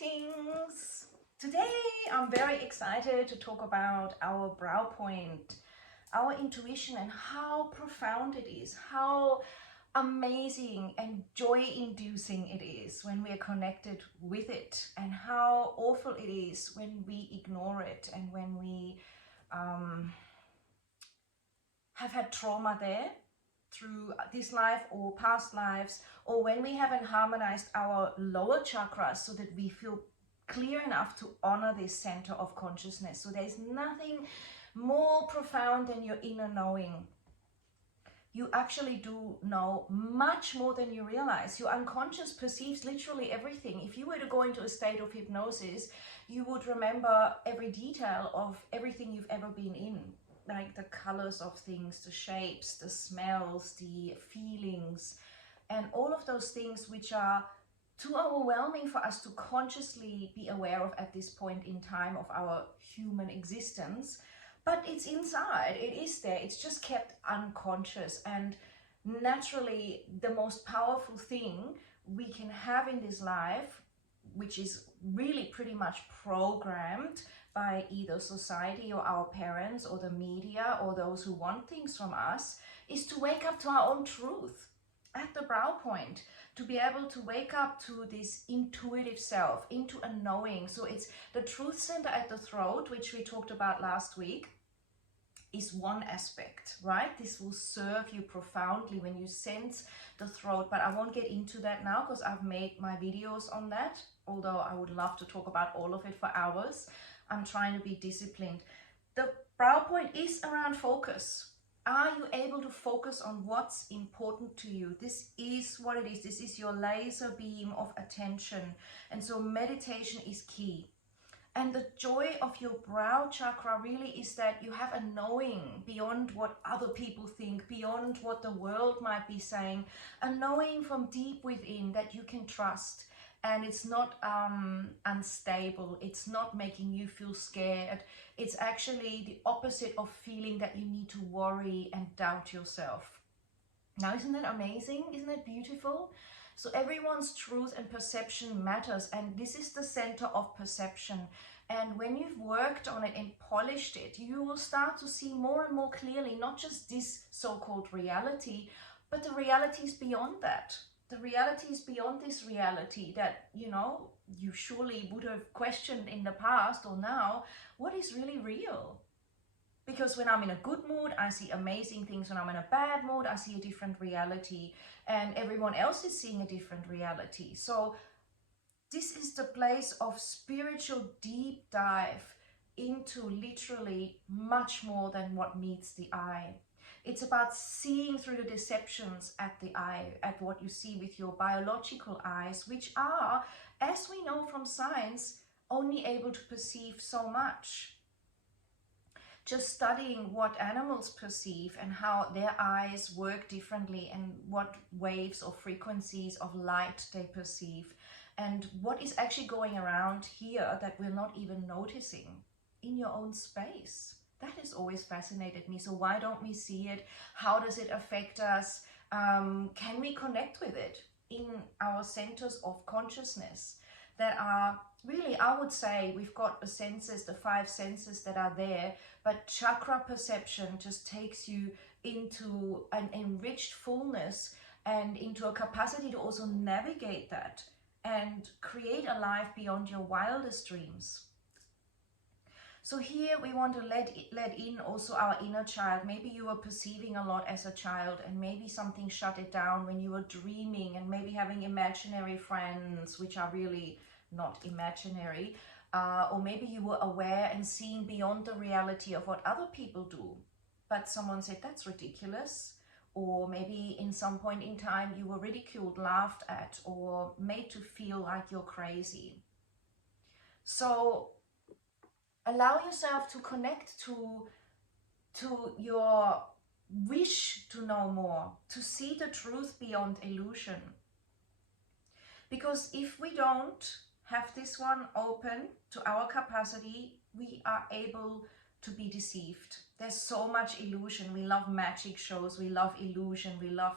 Greetings! Today I'm very excited to talk about our brow point, our intuition, and how profound it is, how amazing and joy-inducing it is when we are connected with it, and how awful it is when we ignore it and when we have had trauma there through this life or past lives, or when we haven't harmonized our lower chakras so that we feel clear enough to honor this center of consciousness. So there's nothing more profound than your inner knowing. You actually do know much more than you realize. Your unconscious perceives literally everything. If you were to go into a state of hypnosis, you would remember every detail of everything you've ever been in. Like the colors of things, the shapes, the smells, the feelings, and all of those things which are too overwhelming for us to consciously be aware of at this point in time of our human existence. But it's inside, it is there, it's just kept unconscious. And naturally, the most powerful thing we can have in this life, which is really pretty much programmed by either society or our parents or the media or those who want things from us, is to wake up to our own truth at the brow point, to be able to wake up to this intuitive self, into a knowing. So it's the truth center at the throat, which we talked about last week, is one aspect, right? This will serve you profoundly when you sense the throat, but I won't get into that now because I've made my videos on that, although I would love to talk about all of it for hours. I'm trying to be disciplined. The brow point is around focus. Are you able to focus on what's important to you? This is what it is. This is your laser beam of attention. And so meditation is key. And the joy of your brow chakra really is that you have a knowing beyond what other people think, beyond what the world might be saying, a knowing from deep within that you can trust. And it's not unstable, it's not making you feel scared. It's actually the opposite of feeling that you need to worry and doubt yourself. Now, isn't that amazing? Isn't that beautiful? So everyone's truth and perception matters, and this is the center of perception. And when you've worked on it and polished it, you will start to see more and more clearly, not just this so-called reality, but the realities beyond that. The realities beyond this reality that, you know, you surely would have questioned in the past or now, what is really real? Because when I'm in a good mood, I see amazing things. When I'm in a bad mood, I see a different reality. And everyone else is seeing a different reality. So this is the place of spiritual deep dive into literally much more than what meets the eye. It's about seeing through the deceptions at the eye, at what you see with your biological eyes, which are, as we know from science, only able to perceive so much. Just studying what animals perceive and how their eyes work differently and what waves or frequencies of light they perceive and what is actually going around here that we're not even noticing in your own space. That has always fascinated me. So why don't we see it? How does it affect us? Can we connect with it in our centers of consciousness that are really, I would say, we've got the senses, the 5 senses that are there, but chakra perception just takes you into an enriched fullness and into a capacity to also navigate that and create a life beyond your wildest dreams. So here we want to let in also our inner child. Maybe you were perceiving a lot as a child and maybe something shut it down when you were dreaming and maybe having imaginary friends, which are really not imaginary. Or maybe you were aware and seeing beyond the reality of what other people do. But someone said, that's ridiculous. Or maybe in some point in time you were ridiculed, laughed at, or made to feel like you're crazy. So allow yourself to connect to your wish to know more, to see the truth beyond illusion. Because if we don't have this one open to our capacity, we are able to be deceived. There's so much illusion. We love magic shows, we love illusion, we love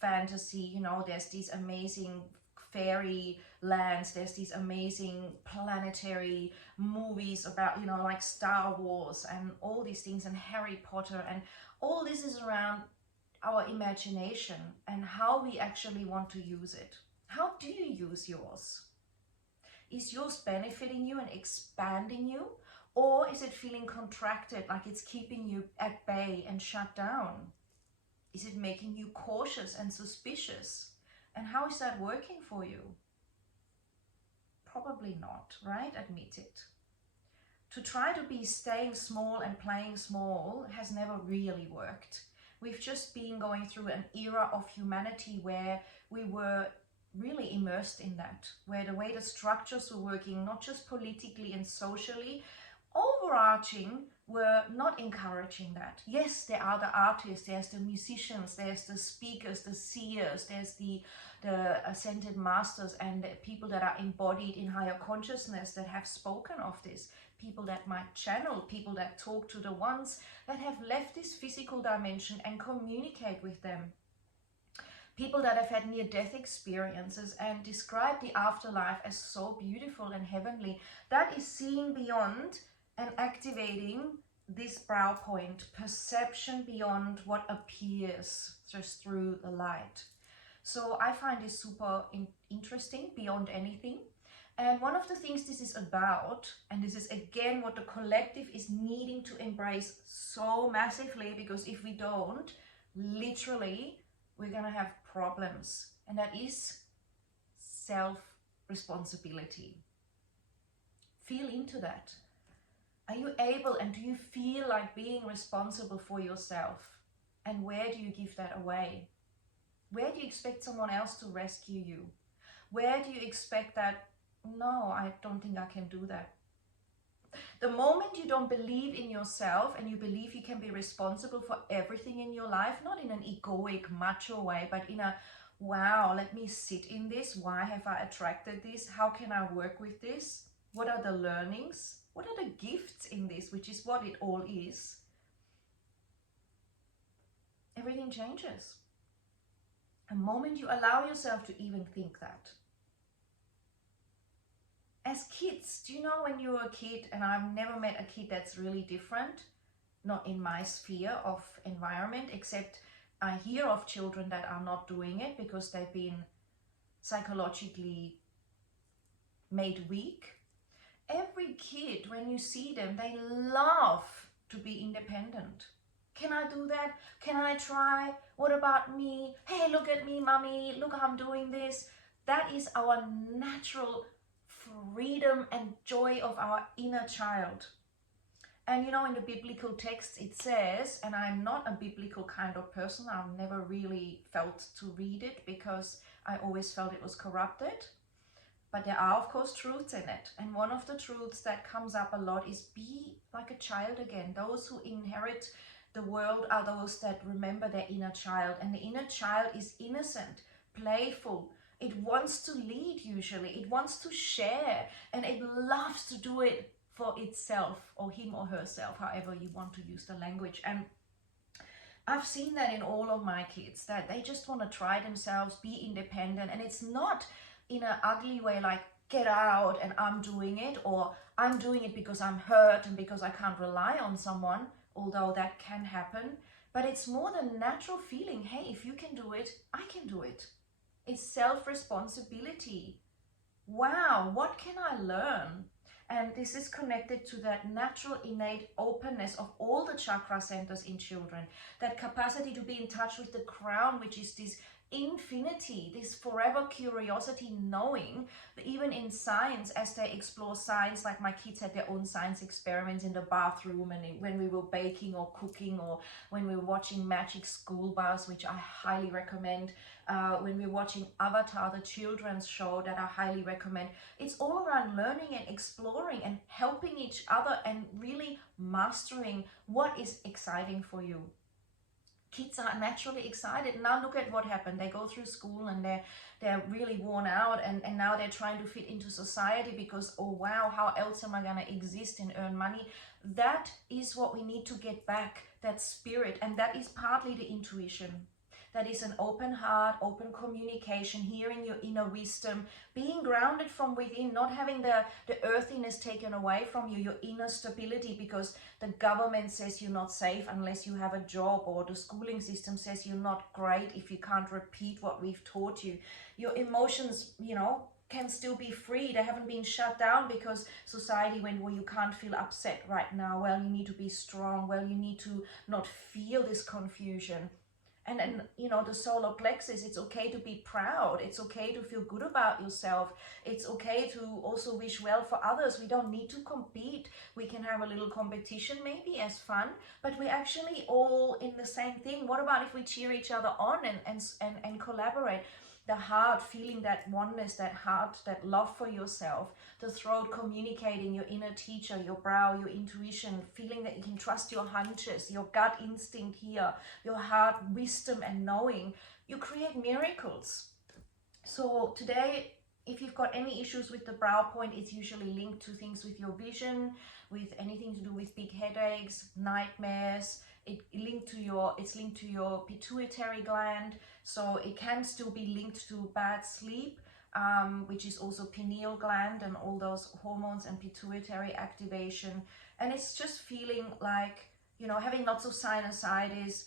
fantasy. You know, there's these amazing fairy lands. There's these amazing planetary movies about, you know, like Star Wars and all these things, and Harry Potter, and all this is around our imagination and how we actually want to use it. How do you use yours? Is yours benefiting you and expanding you? Or is it feeling contracted, like it's keeping you at bay and shut down? Is it making you cautious and suspicious? And how is that working for you? Probably not, right? Admit it. To try to be staying small and playing small has never really worked. We've just been going through an era of humanity where we were really immersed in that, where the way the structures were working, not just politically and socially, overarching, were not encouraging that. Yes, there are the artists, there's the musicians, there's the speakers, the seers, there's the ascended masters, and the people that are embodied in higher consciousness that have spoken of this. People that might channel, people that talk to the ones that have left this physical dimension and communicate with them. People that have had near-death experiences and describe the afterlife as so beautiful and heavenly. That is seeing beyond and activating this brow point, perception beyond what appears just through the light. So I find this super interesting beyond anything. And one of the things this is about, and this is again what the collective is needing to embrace so massively, because if we don't, literally, we're going to have problems. And that is self-responsibility. Feel into that. Are you able and do you feel like being responsible for yourself? And where do you give that away? Where do you expect someone else to rescue you? Where do you expect that, no, I don't think I can do that? The moment you don't believe in yourself and you believe you can be responsible for everything in your life, not in an egoic, macho way, but in a, wow, let me sit in this. Why have I attracted this? How can I work with this? What are the learnings? What are the gifts in this, which is what it all is? Everything changes. The moment you allow yourself to even think that. As kids, do you know when you were a kid, and I've never met a kid that's really different, not in my sphere of environment, except I hear of children that are not doing it because they've been psychologically made weak. Every kid, when you see them, they love to be independent. Can I do that? Can I try? What about me? Hey, look at me, mommy. Look how I'm doing this. That is our natural freedom and joy of our inner child. And you know, in the biblical text it says, and I'm not a biblical kind of person, I've never really felt to read it because I always felt it was corrupted. But there are, of course, truths in it. And one of the truths that comes up a lot is be like a child again. Those who inherit the world are those that remember their inner child. And the inner child is innocent, playful. It wants to lead usually. It wants to share. And it loves to do it for itself, or him or herself, however you want to use the language. And I've seen that in all of my kids, that they just want to try themselves, be independent. And it's not in an ugly way like get out and I'm doing it, or I'm doing it because I'm hurt and because I can't rely on someone, although that can happen. But it's more the natural feeling, hey, if you can do it, I can do it. It's self-responsibility. Wow, what can I learn? And this is connected to that natural innate openness of all the chakra centers in children, that capacity to be in touch with the crown, which is this infinity, this forever curiosity, knowing that even in science, as they explore science, like my kids had their own science experiments in the bathroom, and when we were baking or cooking, or when we were watching Magic School Bus, which I highly recommend, when we're watching Avatar, the children's show that I highly recommend. It's all around learning and exploring and helping each other and really mastering what is exciting for you. Kids are naturally excited. Now look at what happened. They go through school and they're really worn out, and now they're trying to fit into society because, oh wow, how else am I going to exist and earn money? That is what we need to get back, that spirit, and that is partly the intuition. that is an open heart, open communication, hearing your inner wisdom, being grounded from within, not having the earthiness taken away from you, your inner stability, because the government says you're not safe unless you have a job, or the schooling system says you're not great if you can't repeat what we've taught you. Your emotions, you know, can still be free. They haven't been shut down because society went, well, you can't feel upset right now. Well, you need to be strong. Well, you need to not feel this confusion. And then, you know, the solar plexus, it's okay to be proud. It's okay to feel good about yourself. It's okay to also wish well for others. We don't need to compete. We can have a little competition maybe as fun, but we're actually all in the same thing. What about if we cheer each other on and collaborate? The heart feeling that oneness, that heart, that love for yourself, the throat communicating, your inner teacher, your brow, your intuition, feeling that you can trust your hunches, your gut instinct here, your heart wisdom and knowing. You create miracles. So today, if you've got any issues with the brow point, it's usually linked to things with your vision, with anything to do with big headaches, nightmares. It's linked to your pituitary gland, so it can still be linked to bad sleep, which is also pineal gland and all those hormones and pituitary activation. And it's just feeling like, you know, having lots of sinusitis,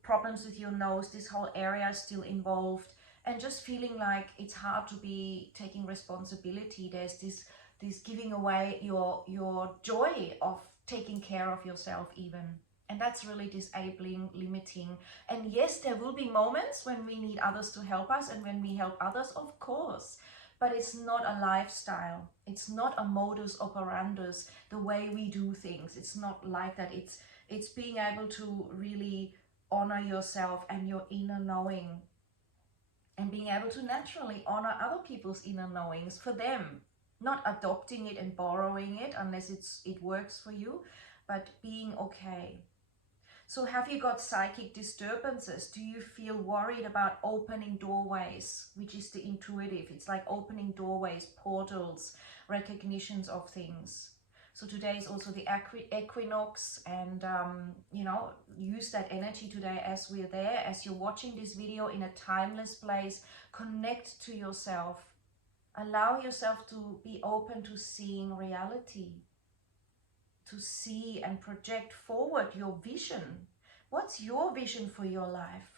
problems with your nose, this whole area is still involved, and just feeling like it's hard to be taking responsibility. There's this giving away your joy of taking care of yourself even. And that's really disabling, limiting. And yes, there will be moments when we need others to help us, and when we help others, of course. But it's not a lifestyle. It's not a modus operandus, the way we do things. It's not like that. It's being able to really honor yourself and your inner knowing, and being able to naturally honor other people's inner knowings for them. Not adopting it and borrowing it unless it works for you, but being okay. So have you got psychic disturbances? Do you feel worried about opening doorways, which is the intuitive? It's like opening doorways, portals, recognitions of things. So today is also the equinox, and you know, use that energy today as we're there, as you're watching this video in a timeless place. Connect to yourself. Allow yourself to be open to seeing reality, to see and project forward your vision. What's your vision for your life?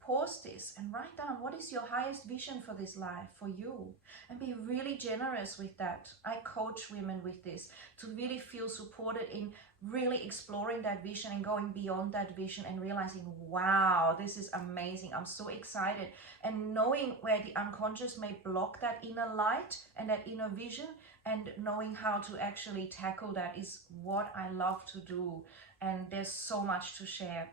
Pause this and write down, what is your highest vision for this life, for you? And be really generous with that. I coach women with this to really feel supported in really exploring that vision and going beyond that vision and realizing, wow, this is amazing. I'm so excited. And knowing where the unconscious may block that inner light and that inner vision, and knowing how to actually tackle that is what I love to do. And there's so much to share.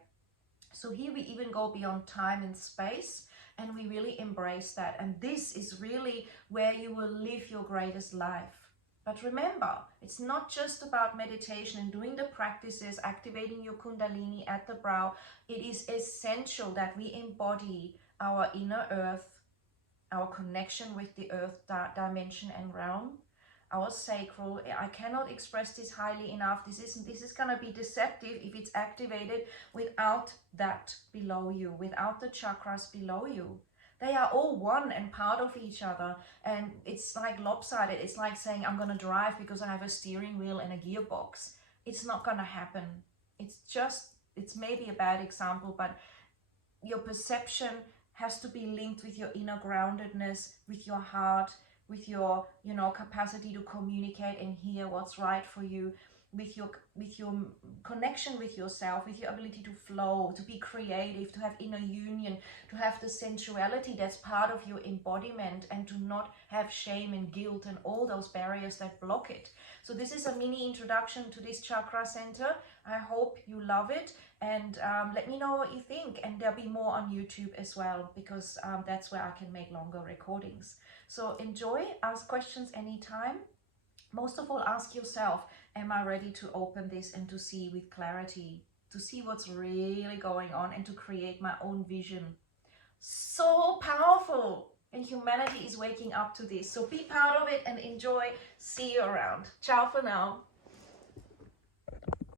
So here we even go beyond time and space, and we really embrace that. And this is really where you will live your greatest life. But remember, it's not just about meditation and doing the practices, activating your kundalini at the brow. It is essential that we embody our inner earth, our connection with the earth dimension and realm, our sacral. I cannot express this highly enough. This is going to be deceptive if it's activated without that below you, without the chakras below you. They are all one and part of each other, and it's like lopsided. It's like saying I'm going to drive because I have a steering wheel and a gearbox. It's not going to happen. It's maybe a bad example, but your perception has to be linked with your inner groundedness, with your heart, with your, you know, capacity to communicate and hear what's right for you, with your connection with yourself, with your ability to flow, to be creative, to have inner union, to have the sensuality that's part of your embodiment, and to not have shame and guilt and all those barriers that block it. So this is a mini introduction to this chakra center. I hope you love it, and let me know what you think. And there'll be more on YouTube as well, because that's where I can make longer recordings. So enjoy, ask questions anytime. Most of all, ask yourself, am I ready to open this and to see with clarity, to see what's really going on, and to create my own vision? So powerful, and humanity is waking up to this. So be part of it and enjoy. See you around. Ciao for now.